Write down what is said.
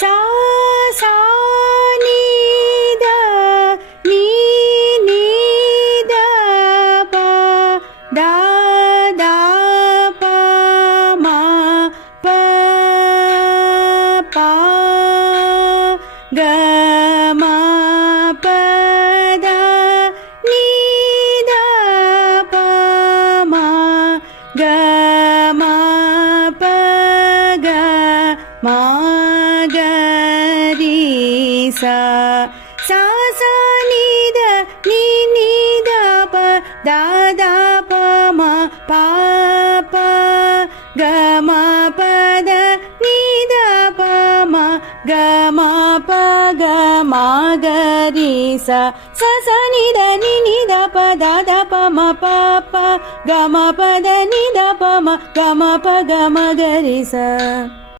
சா சா நீ த நீ நீ த ப தா தா ப மா ப பா க மா ப த நீ த ப மா க மா ப க மா க ரி சா சா சா நீ த நீ நீ த ப தா தா ப மா பா ப க மா ப த நீ த ப மா க மா ப க மா க ரி சா சா சா நீ த நீ நீ த ப தா தா ப மா பா ப க மா ப த நீ த ப மா க மா ப க மா க ரி சா